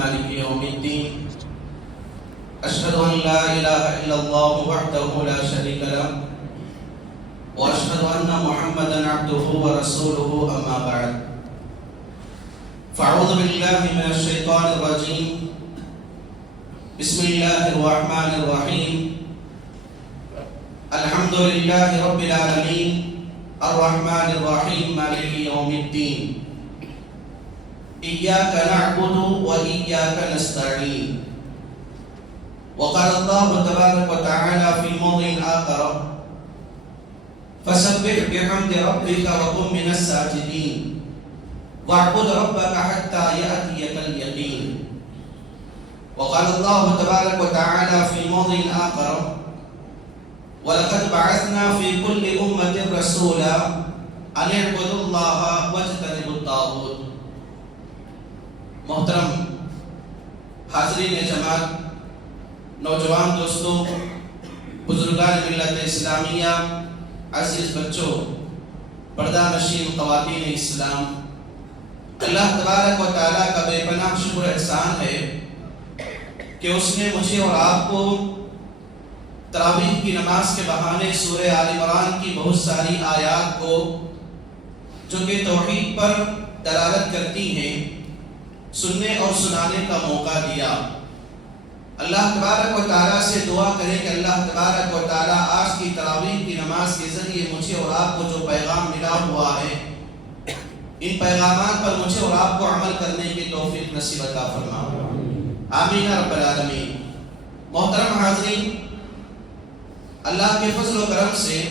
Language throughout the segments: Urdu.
مالك يوم الدين أشهد أن لا إله إلا الله وحده لا شريك له وأشهد أن محمدا عبده ورسوله أما بعد فأعوذ بالله من الشيطان الرجيم بسم الله الرحمن الرحيم الحمد لله رب العالمين الرحمن الرحيم مالك يوم الدين إياك نعبد وإياك نستعين وقال الله تبارك وتعالى في موضع آخر فسبح بحمد ربك وكن من الساجدين واعبد ربك حتى يأتيك اليقين وقال الله تبارك وتعالى في موضع آخر ولقد بعثنا في كل أمة رسولا أن اعبدوا الله واجتنبوا الطاغوت. محترم حاضرین جماعت، نوجوان دوستوں، بزرگان ملت اسلامیہ، عزیز بچوں، پردہ نشین خواتین اسلام، اللہ تبارک و تعالیٰ کا بے پناہ شکر احسان ہے کہ اس نے مجھے اور آپ کو تراویح کی نماز کے بہانے سورہ آل عمران کی بہت ساری آیات کو جو کہ توحید پر دلالت کرتی ہیں سننے اور سنانے کا موقع دیا. اللہ تبارک و تعالیٰ سے دعا کریں کہ اللہ تبارک و تعالیٰ آج کی تراویح کی نماز کے ذریعے مجھے اور آپ کو جو پیغام ملا ہوا ہے ان پیغامات پر مجھے اور آپ کو عمل کرنے کی توفیق نصیب عطا فرما. آمین رب العالمین. محترم حاضرین، اللہ کے فضل و کرم سے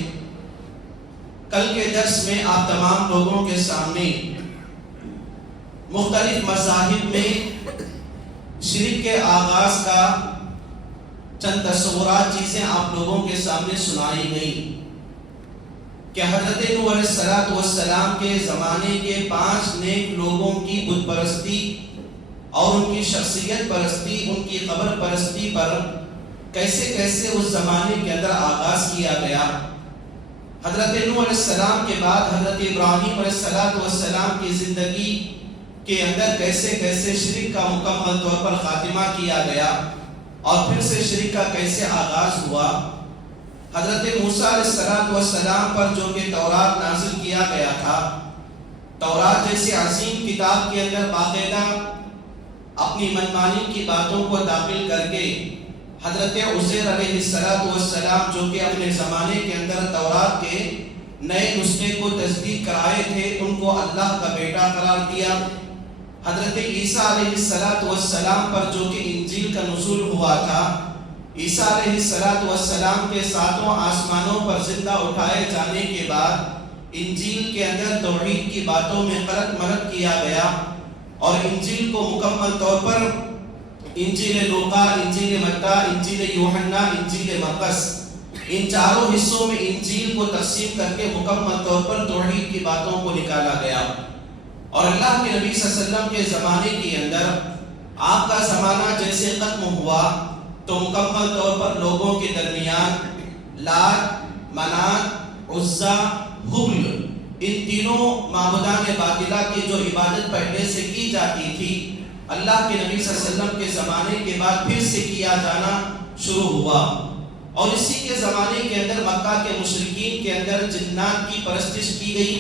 کل کے درس میں آپ تمام لوگوں کے سامنے مختلف مذاہب میں شرک کے آغاز کا چند تصورات چیزیں آپ لوگوں کے سامنے سنائی گئی کہ حضرت نوح علیہ السلام کے زمانے کے 5 نیک لوگوں کی بت پرستی اور ان کی شخصیت پرستی، ان کی قبر پرستی پر کیسے کیسے اس زمانے کے اندر آغاز کیا گیا. حضرت نوح علیہ السلام کے بعد حضرت ابراہیم علیہ السلام کی زندگی کے اندر کیسے کیسے شرک کا مکمل طور پر خاتمہ کیا گیا اور پھر سے شرک کا کیسے آغاز ہوا. حضرت موسیٰ علیہ السلام پر جو کہ تورات نازل کیا گیا تھا، تورات جیسے عظیم کتاب کے اندر باقاعدہ اپنی منمانی کی باتوں کو داخل کر کے حضرت عزیر علیہ السلام جو کہ اپنے زمانے کے اندر تورات کے نئے نسخے کو تصدیق کرائے تھے ان کو اللہ کا بیٹا قرار دیا. حضرت عیسیٰ علیہ السلام پر جو کہ انجیل کا نزول ہوا تھا، عیسیٰ علیہ السلام کے 7 آسمانوں پر زندہ اٹھائے جانے کے بعد انجیل کے اندر توحید کی باتوں میں غلط مرد کیا گیا اور انجیل کو مکمل طور پر انجیل لوقا، انجیل متی، انجیل یوحنا، انجیل مرقس، ان 4 حصوں میں انجیل کو تقسیم کر کے مکمل طور پر توحید کی باتوں کو نکالا گیا. اور اللہ کے نبی صلی اللہ علیہ وسلم کے زمانے کے اندر آپ کا زمانہ جیسے ختم ہوا تو مکمل طور پر لوگوں کے درمیان لات، منات، عزا، حبل، ان تینوں معبودان باطلہ کی جو عبادت پہلے سے کی جاتی تھی اللہ کے نبی صلی اللہ علیہ وسلم کے زمانے کے بعد پھر سے کیا جانا شروع ہوا. اور اسی کے زمانے کے اندر مکہ کے مشرکین کے اندر جنات کی پرستش کی گئی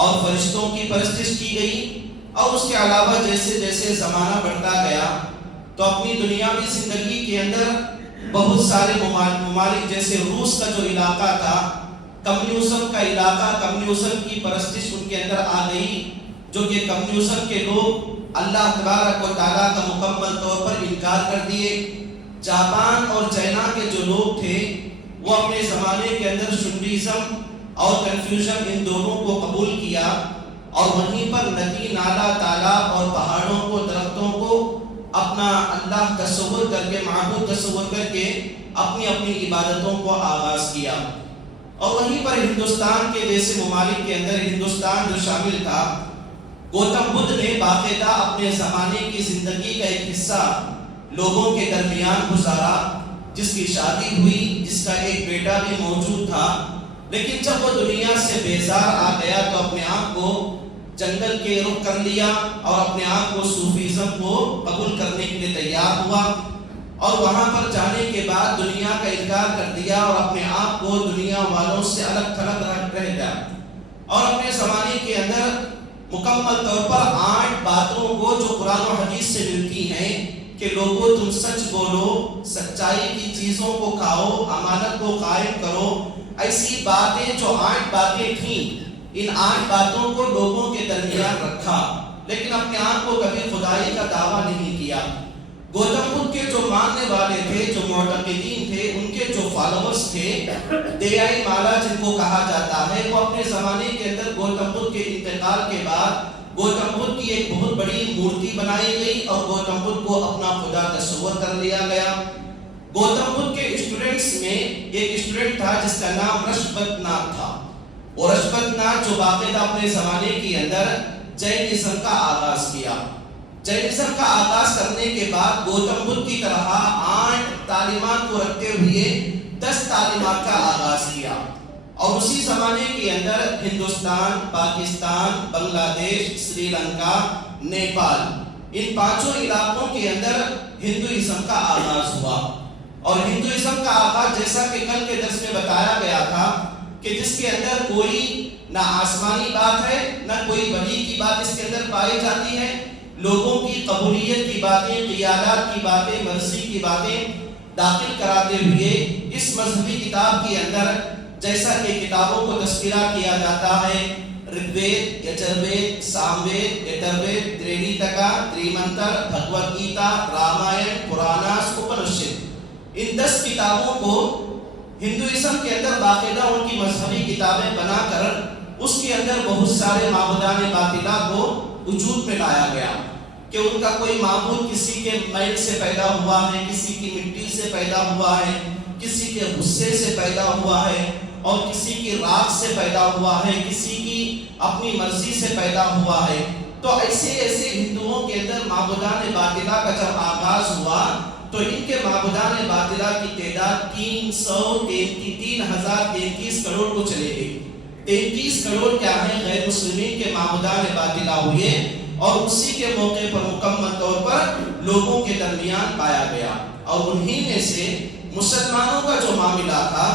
اور فرشتوں کی پرستش کی گئی. اور اس کے علاوہ جیسے جیسے زمانہ بڑھتا گیا تو اپنی دنیاوی زندگی کے اندر بہت سارے ممالک جیسے روس کا جو علاقہ تھا، کمیونزم کا علاقہ، کمیونزم کی پرستش ان کے اندر آ گئی جو کہ کمیونزم کے لوگ اللہ تبارک و تعالیٰ کا مکمل طور پر انکار کر دیے. جاپان اور چائنا کے جو لوگ تھے وہ اپنے زمانے کے اندر شنڈیزم اور کنفیوژن ان دونوں کو قبول کیا اور وہیں پر ندی، نالا، تالاب اور پہاڑوں کو، درختوں کو اپنا اللہ تصور کر کے، معبود تصور کر کے اپنی اپنی عبادتوں کو آغاز کیا. اور وہیں پر ہندوستان کے جیسے ممالک کے اندر ہندوستان جو شامل تھا، گوتم بدھ نے باقاعدہ اپنے زمانے کی زندگی کا ایک حصہ لوگوں کے درمیان گزارا، جس کی شادی ہوئی، جس کا ایک بیٹا بھی موجود تھا. لیکن جب وہ دنیا سے بیزار آ گیا تو اپنے آپ کو جنگل کے رخ کر لیا اور اپنے آپ کو صوفیزم کو قبول کرنے کے لیے تیار ہوا، اور وہاں پر جانے کے بعد دنیا کا انکار کر دیا اور اپنے آپ کو دنیا والوں سے الگ تھلگ رہ گیا، اور اپنے زمانے کے اندر مکمل طور پر 8 باتوں کو جو قرآن و حدیث سے ملتی ہیں کہ لوگوں تم سچ بولو، سچائی کی چیزوں کو کھاؤ، امانت کو قائم کرو، ایسی باتیں جو 8 باتیں تھیں، ان 8 باتوں کو لوگوں کے درمیان رکھا، لیکن اپنے آپ کو کبھی خدائی کا دعویٰ نہیں کیا۔ گوتم بدھ کے جو ماننے والے تھے، جو معتقدین تھے، ان کے جو فالوورز تھے، دیائی مالا جن کو کہا جاتا ہے، وہ اپنے زمانے کے اندر گوتم بدھ کے انتقال کے بعد گوتم بدھ کی ایک بہت بڑی مورتی بنائی گئی اور گوتم بدھ کو اپنا خدا تصور کر لیا گیا۔ گوتم بدھ کے اسٹوڈنٹس میں ایک اسٹوڈنٹ تھا جس کا نام رشپت ناتھ تھا، اور رشپت ناتھ جو باقاعدہ اپنے زمانے کے اندر جینزم کا آغاز کیا۔ جینزم کا آغاز کرنے کے بعد گوتم بدھ کی طرح 8 تعلیمات کو رکھتے ہوئے 10 تعلیمات کا آغاز کیا، اور اسی زمانے کے اندر ہندوستان، پاکستان، بنگلہ دیش، سری لنکا، نیپال، ان 5 علاقوں کے اندر ہندوازم کا آغاز ہوا۔ اور ہندوازم کا آغاز جیسا کہ کل کے درس میں بتایا گیا تھا کہ جس کے اندر کوئی نہ آسمانی بات ہے، نہ کوئی ولی کی بات اس کے اندر پائی جاتی ہے، لوگوں کی قبولیت کی باتیں، قیادات کی باتیں، مرضی کی باتیں داخل کراتے ہوئے اس مذہبی کتاب کے اندر جیسا کہ کتابوں کو تذکرہ کیا جاتا ہے، رگ وید، یجروید، ساموید، اتھروید، تریٹیکا، تریمنتر، بھگوت گیتا، رامائن، پراناس، اپنشد، ان 10 کتابوں کو ہندوازم کے اندر باقاعدہ ان کی مذہبی کتابیں بنا کر اس کے اندر بہت سارے معبودان باطلہ کو وجود میں لایا گیا کہ ان کا کوئی معبود کسی کے میل سے پیدا ہوا ہے، کسی کی مٹی سے پیدا ہوا ہے، کسی کے غصے سے پیدا ہوا ہے، اور کسی کی راگ سے پیدا ہوا ہے، کسی کی اپنی مرضی سے پیدا ہوا ہے۔ تو ایسے ہندوؤں کے اندر معبودان باطلہ کا جب آغاز ہوا تو ان کے معبودان باطلہ کی تعداد 3033 کروڑ کو چلے گئی۔ 33 کروڑ کیا ہیں غیر مسلمین کے معبودان باطلہ ہوئے، اور اسی کے موقع پر مکمل طور پر لوگوں کے درمیان پایا گیا۔ اور انہی میں سے مسلمانوں کا جو معاملہ تھا،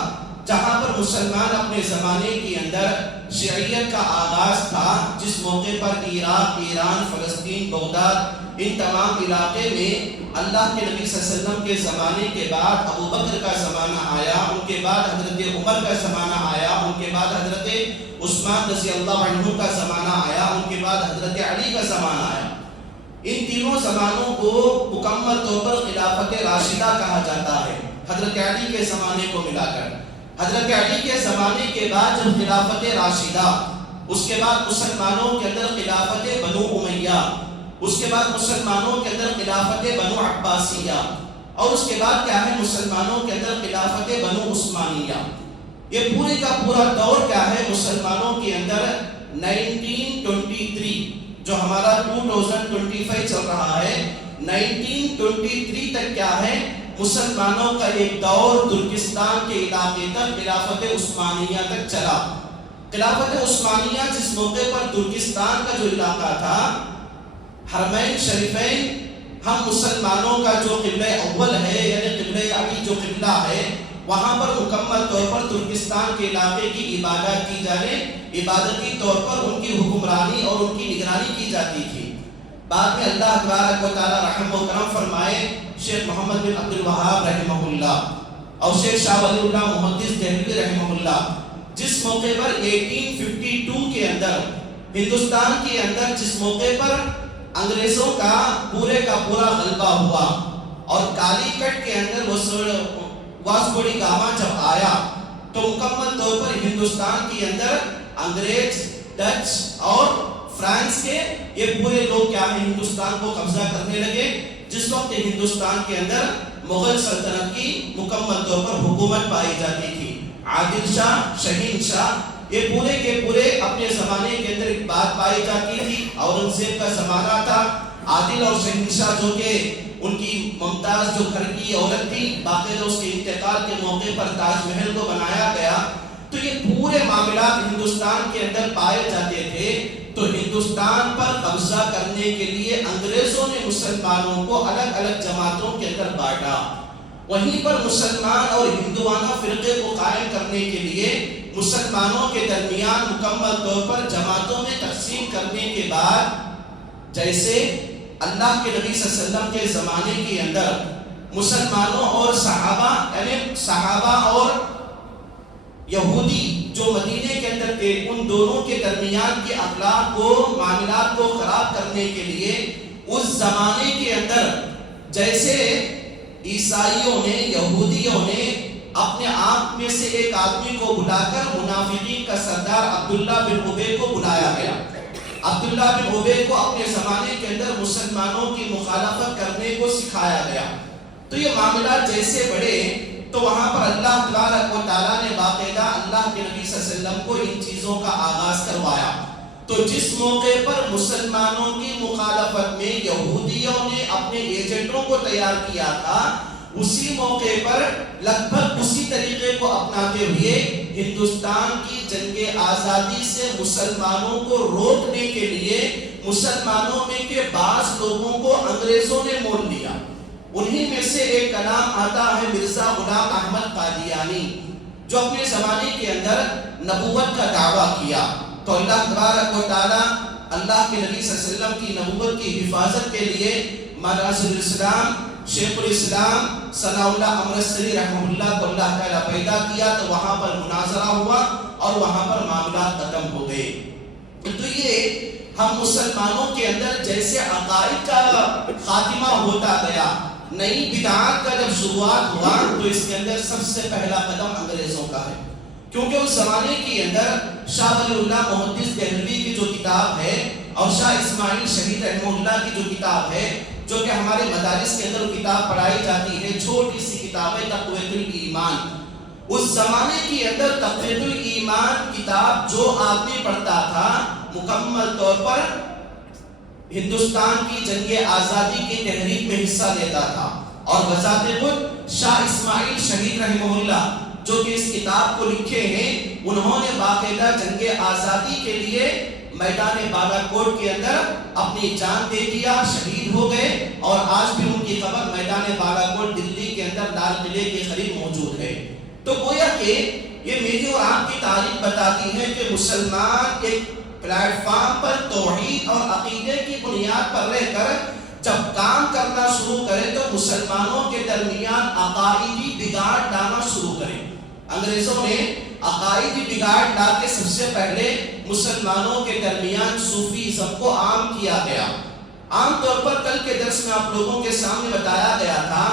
جہاں پر مسلمان اپنے زمانے کے اندر شیعیت کا آغاز تھا، جس موقع پر عراق، ایران، فلسطین، بغداد، ان تمام علاقے میں اللہ کے نبی صلی اللہ علیہ وسلم کے زمانے کے بعد ابو بکر کا زمانہ آیا، ان کے بعد حضرت عمر کا زمانہ آیا، ان کے بعد حضرت عثمان رضی اللہ عنہ کا زمانہ آیا، ان کے بعد حضرت علی کا زمانہ آیا۔ ان تینوں زمانوں کو مکمل طور پر خلافت راشدہ کہا جاتا ہے، حضرت علی کے زمانے کو ملا کر۔ حضرت علی کے زمانے کے بعد جب خلافت راشدہ، اس کے بعد مسلمانوں کے اندر خلافت بنو امیہ، اس کے بعد مسلمانوں کے اندر خلافت بنو عباسیہ، اور اس کے بعد کیا ہے مسلمانوں کے اندر خلافت بنو عثمانیہ۔ یہ پورے کا پورا دور کیا ہے مسلمانوں کے اندر 1923 جو ہمارا 2025 چل رہا ہے، 1923 تک کیا ہے مسلمانوں کا ایک دور ترکستان کے علاقے تک خلافت عثمانیہ تک چلا۔ خلافت عثمانیہ جس موقع پر ترکستان کا جو علاقہ تھا، حرمین شریفین، ہم مسلمانوں کا جو قبلہ اول ہے یعنی قبلہ علی جو قبلہ ہے، وہاں پر مکمل طور پر ترکستان کے علاقے کی عبادت کی جانے، عبادتی طور پر ان کی حکمرانی اور ان کی نگرانی کی جاتی تھی۔ بعد میں اللہ تبارک و تعالی رحم و کرم فرمائے، شیخ محمد بن عبد الوہاب رحمہ اللہ اور شیخ شاہ ولی اللہ محدث دہلوی رحمہ اللہ، جس موقع پر 1852 کے اندر ہندوستان کے اندر جس موقع پر انگریزوں کا پورے کا پورا غلبہ ہوا اور کالی کٹ کے اندر واسکو ڈی گاما جب آیا تو مکمل طور پر ہندوستان کے اندر انگریز، ڈچ اور فرانس کے یہ پورے لوگ کیا ہیں ہندوستان کو قبضہ کرنے لگے، جس وقت ہندوستان کے اندر مغل سلطنت کی مکمل طور پر حکومت پائی جاتی تھی۔ عادل شاہ، شہین شاہ، یہ پورے کے پورے اپنے زمانے کے اندر ایک بات پائی جاتی تھی۔ اورنگزیب کا زمانہ تھا، عادل اور شہین شاہ جو کہ ان کی ممتاز جو گھر کی عورت تھی، باقاعدہ اس کے انتقال کے موقع پر تاج محل کو بنایا گیا۔ تو یہ پورے معاملات ہندوستان کے اندر پائے جاتے تھے، تو ہندوستان پر قبضہ کرنے کے لیے انگریزوں نے مسلمانوں کو الگ الگ جماعتوں کے اندر بانٹا. وہیں پر مسلمان اور ہندوانہ فرقے کو قائم کرنے کے لیے مسلمانوں کے درمیان مکمل طور پر جماعتوں میں تقسیم کرنے کے بعد جیسے اللہ کے نبی صلی اللہ علیہ وسلم کے زمانے کے اندر مسلمانوں اور صحابہ یعنی صحابہ اور یہودی جو مدینے کے اندر تھے ان دونوں کے درمیان کے اخلاق کو معاملات کو خراب کرنے کے لیے اس زمانے کے اندر جیسے عیسائیوں نے یہودیوں نے اپنے آپ میں سے ایک آدمی کو بلا کر منافقین کا سردار عبداللہ بن ابی کو بلایا گیا. عبداللہ بن ابی کو اپنے زمانے کے اندر مسلمانوں کی مخالفت کرنے کو سکھایا گیا. تو یہ معاملات جیسے بڑھے تو وہاں پر اللہ تبارک و تعالیٰ نے باقاعدہ اللہ کے نبی صلی اللہ علیہ وسلم کو ان چیزوں کا آغاز کروایا. تو جس موقع پر مسلمانوں کی مخالفت میں یہودیوں نے اپنے ایجنٹوں کو تیار کیا تھا اسی موقع پر لگ بھگ اسی طریقے کو اپناتے ہوئے ہندوستان کی جنگ آزادی سے مسلمانوں کو روکنے کے لیے مسلمانوں میں کے بعض لوگوں کو انگریزوں نے مول لیا. انہی میں سے ایک کا نام آتا ہے مرزا غلام احمد قادیانی جو اپنے زمانے کے اندر نبوت کا دعویٰ کیا. تو اللہ تبارک و تعالیٰ اللہ کے نبی صلی اللہ علیہ وسلم کی نبوت کی حفاظت کے لیے مولانا الاسلام شیخ الاسلام ثناء اللہ امرتسری رحمہ اللہ کو اللہ تعالیٰ پیدا کیا. تو وہاں پر مناظرہ ہوا اور وہاں پر معاملات ختم ہو گئے. تو یہ ہم مسلمانوں کے اندر جیسے عقائد کا خاتمہ ہوتا گیا نئی بدعات کا جب شروعات ہوا تو اس کے اندر سب سے پہلا قدم انگریزوں کا ہے. کیونکہ اس زمانے کے اندر شاہ ولی اللہ محدث دہلوی کی جو کتاب ہے اور شاہ اسماعیل شہید رحمہ اللہ کی جو کتاب ہے جو کہ ہمارے مدارس کے اندر کتاب پڑھائی جاتی ہے چھوٹی سی کتاب ہے تقویۃ الایمان. اس زمانے کے اندر تقویۃ الایمان کتاب جو آدمی پڑھتا تھا مکمل طور پر ہندوستان کی جنگ آزادی کی تحریک میں حصہ لیتا تھا. اور بذات خود شاہ اسماعیل شہید رحمہ اللہ جو کہ اس کتاب کو لکھے ہیں انہوں نے باقاعدہ جنگ آزادی کے لیے میدان بالا کوٹ کے اندر اپنی جان دے دیا شہید ہو گئے. اور آج بھی ان کی قبر میدان بالا کوٹ دلی کے اندر لال قلعے کے قریب موجود ہے. تو گویا کہ یہ میری اور آپ کی تاریخ بتاتی ہے کہ مسلمان ایک پلیٹ فارم پر توحید اور عقیدے کی بنیاد پر رہ کر جب کام کرنا شروع کرے تو مسلمانوں کے درمیان عقائدی بگاڑ لانا شروع کرے. انگریزوں نے عقائدی بگاڑ لا کے سب سے پہلے مسلمانوں کے درمیان صوفیزم کو عام کیا گیا. عام طور پر کل کے درس میں آپ لوگوں کے سامنے بتایا گیا تھا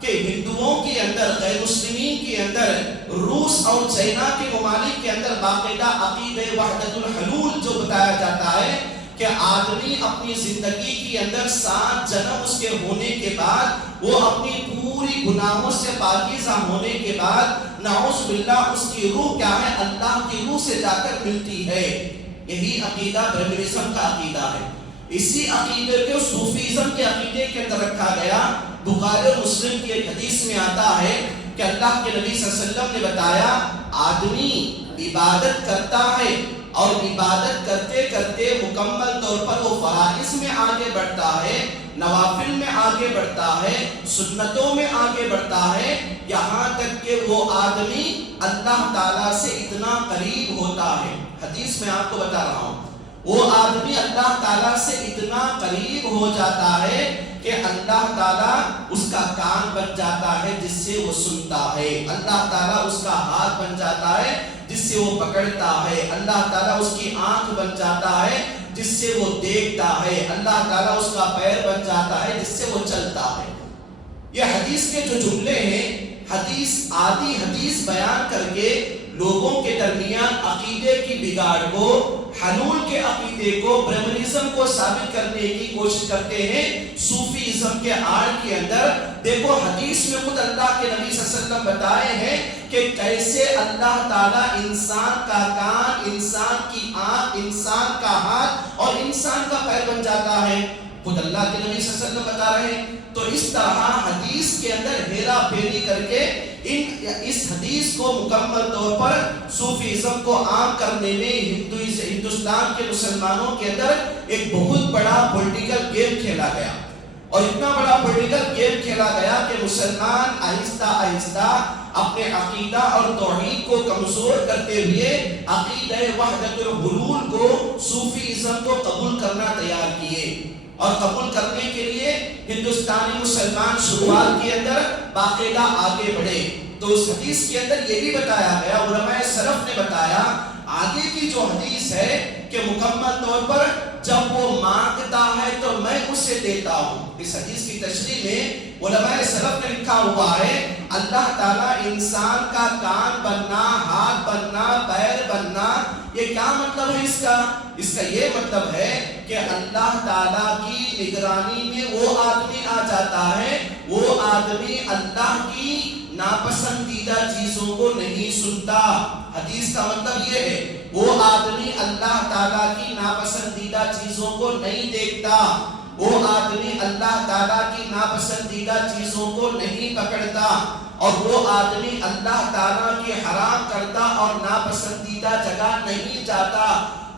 کہ ہندوؤں کے اندر غیر مسلمین کے اندر روس اور چائنا کے ممالک کے اندر باقاعدہ عقیدہ وحدت الحلول جو بتایا جاتا ہے کہ آدمی اپنی زندگی کے اندر 7 جنم اس کے ہونے کے بعد وہ اپنی پوری گناہوں سے پاکیزہ ہونے کے بعد نعوذ باللہ اس کی روح کیا ہے اللہ کی روح سے جا کر ملتی ہے. یہی عقیدہ برہمنزم کا عقیدہ ہے. اسی عقیدے کو صوفیزم کے عقیدے کے اندر رکھا گیا. بخاری اور مسلم کی ایک حدیث میں آتا ہے کہ اللہ کے نبی صلی اللہ علیہ وسلم نے بتایا آدمی عبادت کرتا ہے اور عبادت کرتے کرتے مکمل طور پر وہ فرائض میں آگے بڑھتا ہے نوافل میں آگے بڑھتا ہے سنتوں میں آگے بڑھتا ہے یہاں تک کہ وہ آدمی اللہ تعالیٰ سے اتنا قریب ہوتا ہے. حدیث میں آپ کو بتا رہا ہوں وہ آدمی اللہ تعالیٰ سے اتنا قریب ہو جاتا ہے کہ اللہ تعالیٰ اس کا کان بن جاتا ہے جس سے وہ سنتا ہے. اللہ تعالیٰ اس کا ہاتھ بن جاتا ہے جس سے وہ پکڑتا ہے. اللہ تعالیٰ اس کی آنکھ بن جاتا ہے جس سے وہ دیکھتا ہے. اللہ تعالیٰ اس کا پیر بن جاتا ہے جس سے وہ چلتا ہے. یہ حدیث کے جو جملے ہیں حدیث آدھی حدیث بیان کر کے لوگوں کے درمیان عقیدے کی بگاڑ کو حلول کے عقیدے کو برہمنزم کو ثابت کرنے کی کوشش کرتے ہیں صوفیزم کے آڑ کے اندر. دیکھو حدیث میں خود اللہ کے نبی صلی اللہ علیہ وسلم بتائے ہیں کہ کیسے اللہ تعالیٰ انسان کا کان انسان کی آنکھ انسان کا ہاتھ اور انسان کا پیر بن جاتا ہے. خود اللہ کے نبی صلی اللہ علیہ وسلم بتا رہے ہیں. تو اس طرح حدیث کے اندر ہیرا پھیری کر کے اس حدیث کو مکمل طور پر صوفیزم کو عام کرنے میں ہندوستان کے مسلمانوں کے اندر ایک بہت بڑا پولیٹیکل گیم کھیلا گیا، اور اتنا بڑا پولیٹیکل گیم کھیلا گیا کہ مسلمان آہستہ آہستہ اپنے عقیدہ اور توحید کو کمزور کرتے ہوئے عقیدہ وحدت الحلول کو، صوفیزم کو قبول کرنا تیار کیے، اور قبول کرنے کے لیے ہندوستانی مسلمان شروعات کے اندر باقاعدہ آگے بڑھے۔ تو اس حدیث کے اندر یہ بھی بتایا گیا، علماء سلف نے بتایا آگے کی جو حدیث ہے کہ مکمل طور پر جب وہ مانگتا ہے تو میں اسے دیتا ہوں۔ اس حدیث کی تشریح میں علماء سلف نے لکھا ہوا ہے اللہ تعالیٰ انسان کا کان بننا، ہاتھ بننا، پیر بننا، یہ کیا مطلب ہے اس کا؟ اس کا یہ مطلب ہے کہ اللہ تعالیٰ کی نگرانی میں وہ آدمی آ جاتا ہے، وہ آدمی اللہ کی ناپسندیدہ چیزوں کو نہیں سنتا۔ حدیث کا مطلب یہ ہے وہ آدمی اللہ تعالیٰ کی ناپسندیدہ چیزوں کو نہیں دیکھتا، وہ آدمی اللہ تعالیٰ کی ناپسندیدہ چیزوں کو نہیں پکڑتا، اور وہ آدمی اللہ تعالیٰ کی حرام کرتا اور ناپسندیدہ جگہ نہیں جاتا۔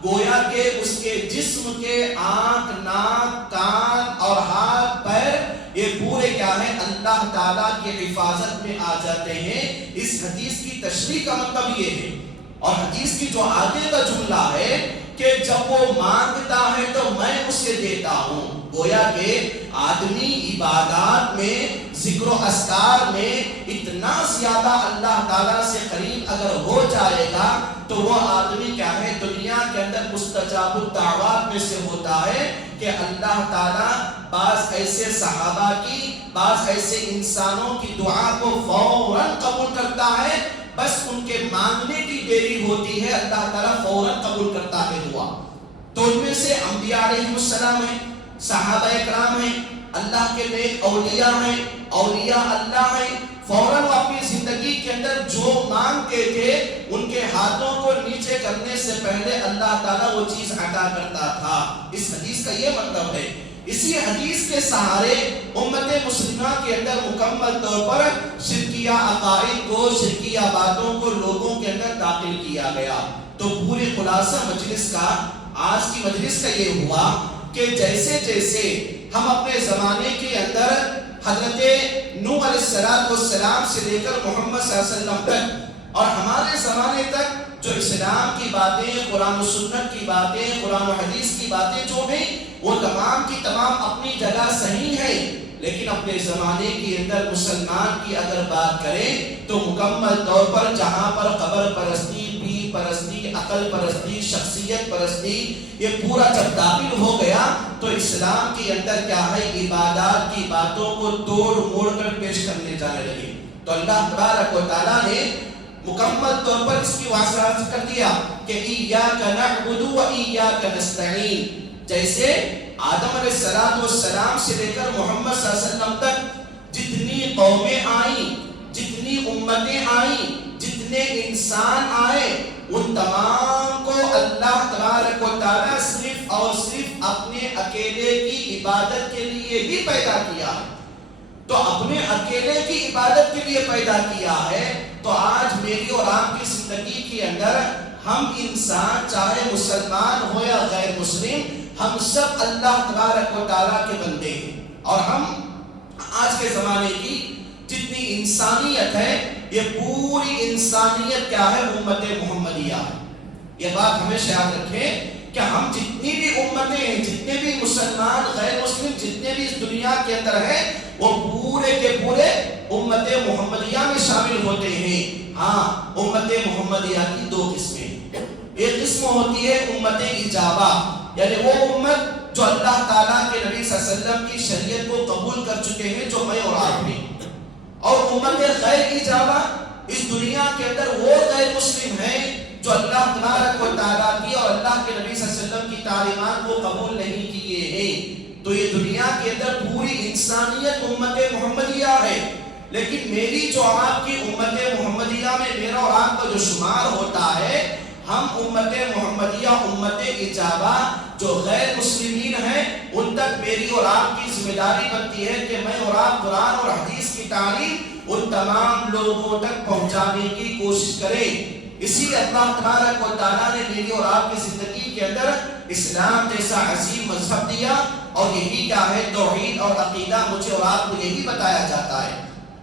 گویا کہ اس کے جسم کے آنکھ، ناک، کان اور ہاتھ، پیر، یہ پورے کیا ہے اللہ تعالیٰ کی حفاظت میں آ جاتے ہیں۔ اس حدیث کی تشریح کا مطلب یہ ہے، اور حدیث کی جو آگے کا جملہ ہے کہ جب وہ مانگتا ہے تو میں اسے دیتا ہوں، گویا کہ آدمی عبادات میں، ذکر و اذکار میں اتنا زیادہ اللہ تعالیٰ سے قریب اگر ہو جائے گا تو وہ آدمی کیا ہے دنیا کے اندر مستجاب الدعوات میں سے ہوتا ہے کہ اللہ تعالیٰ بعض ایسے صحابہ کی، بعض ایسے انسانوں کی دعا کو فوراً قبول کرتا ہے، بس ان کے مانگنے کی دیری ہوتی ہے، اللہ تعالیٰ فوراً قبول کرتا ہے دعا۔ تو ان میں سے انبیاء علیہ السلام ہیں، صحابہ اکرام ہیں، اللہ کے نیک اولیاء ہیں، اولیاء اللہ ہیں، فوراً وہ اپنی زندگی کے اندر جو مانگتے تھے ان کے ہاتھوں کو نیچے کرنے سے پہلے اللہ تعالیٰ وہ چیز عطا کرتا تھا۔ اس حدیث کا یہ مطلب ہے۔ اسی حدیث کے سہارے امت مسلمہ کے اندر مکمل طور پر شرکیہ عقائد کو، شرکیہ باتوں کو لوگوں کے اندر داخل کیا گیا۔ تو پورے خلاصہ مجلس کا، آج کی مجلس کا یہ ہوا کہ جیسے جیسے ہم اپنے زمانے کے اندر حضرت نوح علیہ السلام سے لے کر محمد صلی اللہ علیہ وسلم تک اور ہمارے زمانے تک جو اسلام کی باتیں، قرآن و سنت کی باتیں، قرآن و حدیث کی باتیں جو ہیں وہ تمام کی تمام اپنی جگہ صحیح ہیں، لیکن اپنے زمانے کے اندر مسلمان کی اگر بات کریں تو مکمل طور پر جہاں پر قبر پرستی، پیر پرستی، عقل پرستی، شخصیت پرستی یہ پورا جب داخل ہو گیا تو اسلام کے اندر کیا ہے عبادات کی باتوں کو توڑ موڑ کر پیش کرنے جانے لگے۔ تو اللہ تبارک و تعالیٰ نے مکمل طور پر اس کی واضح کر دیا کہ ایاک نعبد و ایاک نستعین۔ جیسے آدم علیہ السلام سے لے کر محمد صلی اللہ علیہ وسلم تک جتنی قومیں آئیں، جتنی امتیں آئیں، جتنے انسان آئے، ان تمام کو اللہ تبارک و تعالیٰ صرف اور صرف اپنے اکیلے کی عبادت کے لیے بھی پیدا کیا ہے۔ تو اپنے اکیلے کی عبادت کے لیے پیدا کیا ہے۔ تو آج میری اور آپ کی زندگی کے اندر ہم انسان چاہے مسلمان ہو یا غیر مسلم، ہم سب اللہ تبارک و تعالیٰ کے بندے ہیں، اور ہم آج کے زمانے کی جتنی انسانیت ہے یہ پوری انسانیت کیا ہے امت محمدیہ ہے۔ یہ بات ہمیشہ یاد رکھیں کہ ہم جتنی بھی امتیں ہیں، جتنے بھی مسلمان غیر مسلم جتنے بھی اس دنیا کے اندر ہیں وہ پورے کے پورے امت محمدیہ میں شامل ہوتے ہیں۔ ہاں، امت محمدیہ کی دو قسمیں، ایک قسم ہوتی ہے امت اجابہ، یعنی وہ امت جو اللہ تعالیٰ کے نبی صلی اللہ علیہ وسلم کی شریعت کو قبول کر چکے ہیں، جو میں اور آپ ہیں، اور امت غیر اجابہ اس دنیا کے اندر وہ غیر مسلم ہیں جو اللہ تبارک و تعالیٰ کی اور اللہ کے نبی صلی اللہ علیہ وسلم کی تعلیمات کو قبول نہیں کیے ہیں۔ تو یہ دنیا کے اندر پوری انسانیت امت محمدیہ ہے، لیکن میری جو آپ کی امت محمدیہ میں میرا اور آپ کا جو شمار ہوتا ہے، ہم امت محمدیہ امت اجابہ جو غیر مسلمین ہیں ان تک میری اور آپ کی ذمہ داری بنتی ہے کہ میں اور آپ قرآن اور حدیث کی کی تعلیم ان تمام لوگوں تک پہنچانے کی کوشش کرے. اسی لیے اللہ تبارک و تعالیٰ نے میری اور آپ کی زندگی کے اندر اسلام جیسا عظیم مذہب دیا, اور یہی کیا ہے توحید اور عقیدہ مجھے اور آپ کو یہی بتایا جاتا ہے.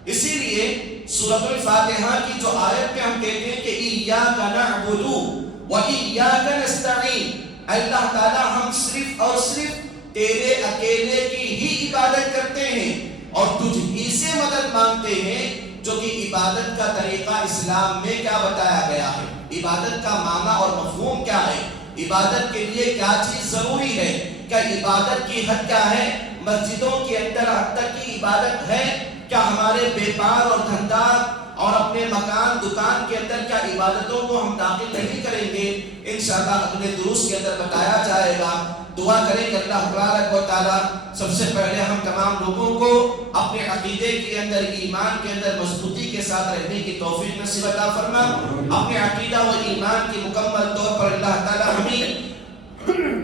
اسی لیے سورۃ الفاتحہ کی جو آیت پہ ہم کہتے ہیں کہ ایاک نعبد و ایاک نستعین, اللہ تعالیٰ ہم صرف اور صرف تیرے اکیلے کی ہی عبادت کرتے ہیں اور تجھ ہی سے مدد مانگتے ہیں. جو کہ عبادت کا طریقہ اسلام میں کیا بتایا گیا ہے, عبادت کا معنی اور مفہوم کیا ہے, عبادت کے لیے کیا چیز ضروری ہے, کیا عبادت کی حد کیا ہے, مسجدوں کے اندر حد تک کی عبادت ہے, کیا ہمارے بیپار اور دھندار اور اپنے مکان دکان کے اندر کیا عبادتوں کو ہم داخل نہیں کریں گے. انشاءاللہ اگلے دروس کے اندر بتایا جائے گا. دعا کریں کہ اللہ تبارک و تعالیٰ سب سے پہلے ہم تمام لوگوں کو اپنے عقیدے کے اندر, ایمان کے اندر مضبوطی کے ساتھ رہنے کی توفیق نصیب عطا فرما. اپنے عقیدہ و ایمان کی مکمل طور پر اللہ تعالیٰ ہمیں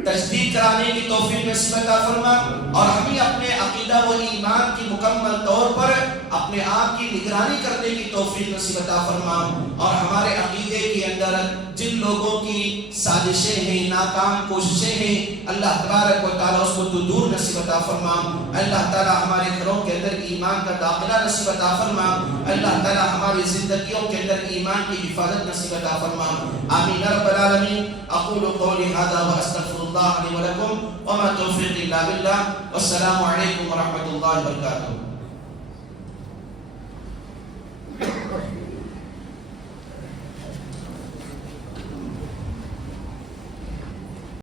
تجدید کرانے کی توفیق نصیب عطا فرما, اور ہمیں اپنے عقیدہ و ایمان کی مکمل طور پر اپنے آپ کی نگرانی کرنے کی توفیق نصیب عطا فرما. اور ہمارے عقیدے کے اندر جن لوگوں کی سازشیں ہیں, ناکام کوششیں ہیں, اللہ تبارک و تعالیٰ اس کو تو دور نصیب عطا فرما. اللہ تعالیٰ ہمارے گھروں کے اندر ایمان کا داخلہ نصیب عطا فرما. اللہ تعالیٰ ہماری زندگیوں کے اندر ایمان کی حفاظت نصیب عطا فرما. آمین رب العالمین. اقول قولی ھذا واستغفر اللہ لی ولکم وما توفیقی الا باللہ. والسلام علیکم ورحمۃ اللہ وبرکاتہ.